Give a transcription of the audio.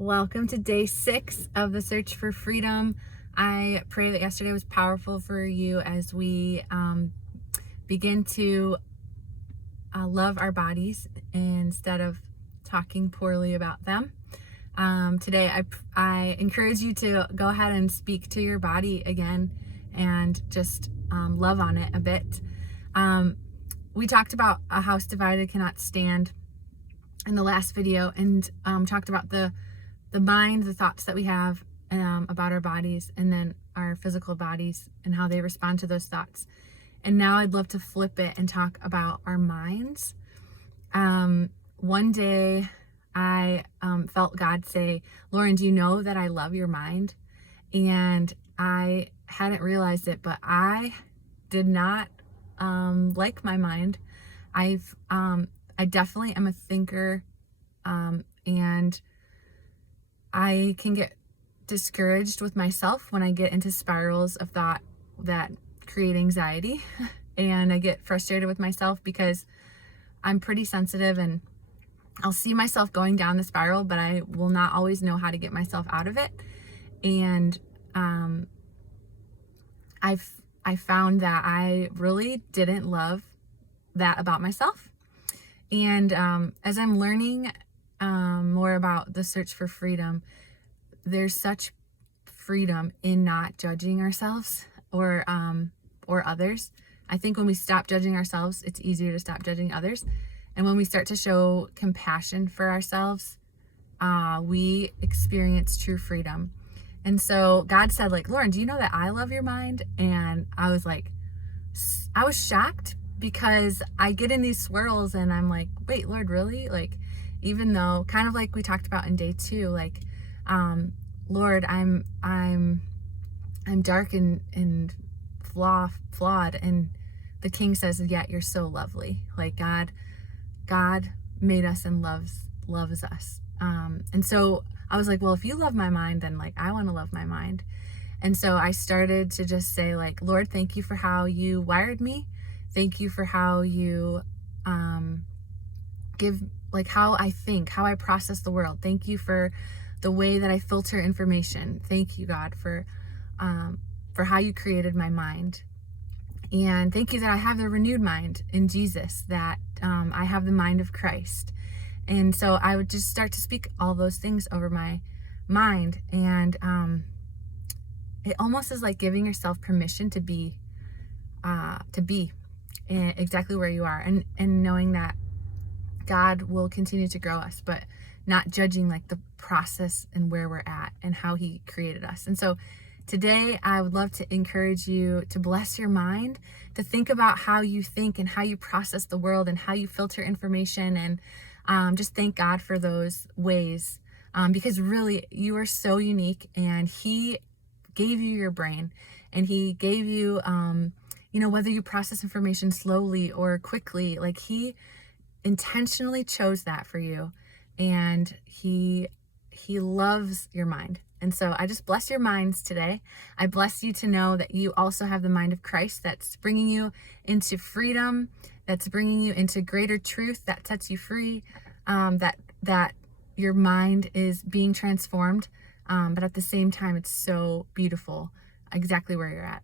Welcome to day 6 of the search for freedom. I pray that yesterday was powerful for you as we begin to love our bodies instead of talking poorly about them. Today, I encourage you to go ahead and speak to your body again and just love on it a bit. We talked about a house divided cannot stand in the last video, and talked about the mind, the thoughts that we have about our bodies, and then our physical bodies and how they respond to those thoughts. And now I'd love to flip it and talk about our minds. One day I felt God say, "Lauren, do you know that I love your mind?" And I hadn't realized it, but I did not like my mind. I definitely am a thinker, and I can get discouraged with myself when I get into spirals of thought that create anxiety. And I get frustrated with myself because I'm pretty sensitive, and I'll see myself going down the spiral, but I will not always know how to get myself out of it. And I found that I really didn't love that about myself. And as I'm learning more about the search for freedom, there's such freedom in not judging ourselves or others. I think when we stop judging ourselves, it's easier to stop judging others. And when we start to show compassion for ourselves, we experience true freedom. And so God said, like, "Lauren, do you know that I love your mind?" And I was shocked, because I get in these swirls and I'm like, "Wait, Lord, really?" Like, even though, kind of like we talked about in day 2, like, Lord, I'm dark and flawed, and the King says, "Yet you're so lovely." Like, God made us and loves us. And so I was like, well, if you love my mind, then like I want to love my mind. And so I started to just say, like, "Lord, thank you for how you wired me. Thank you for how you give, like, how I think, how I process the world. Thank you for the way that I filter information. Thank you, God, for how you created my mind. And thank you that I have the renewed mind in Jesus, that I have the mind of Christ." And so I would just start to speak all those things over my mind. And it almost is like giving yourself permission to be exactly where you are, and knowing that God will continue to grow us, but not judging like the process and where we're at and how he created us. And so today I would love to encourage you to bless your mind, to think about how you think and how you process the world and how you filter information, and just thank God for those ways, because really you are so unique, and he gave you your brain, and he gave you, whether you process information slowly or quickly, like he intentionally chose that for you, and he loves your mind. And so I just bless your minds today. I bless you to know that you also have the mind of Christ, that's bringing you into freedom, that's bringing you into greater truth, that sets you free, that your mind is being transformed, but at the same time, it's so beautiful exactly where you're at.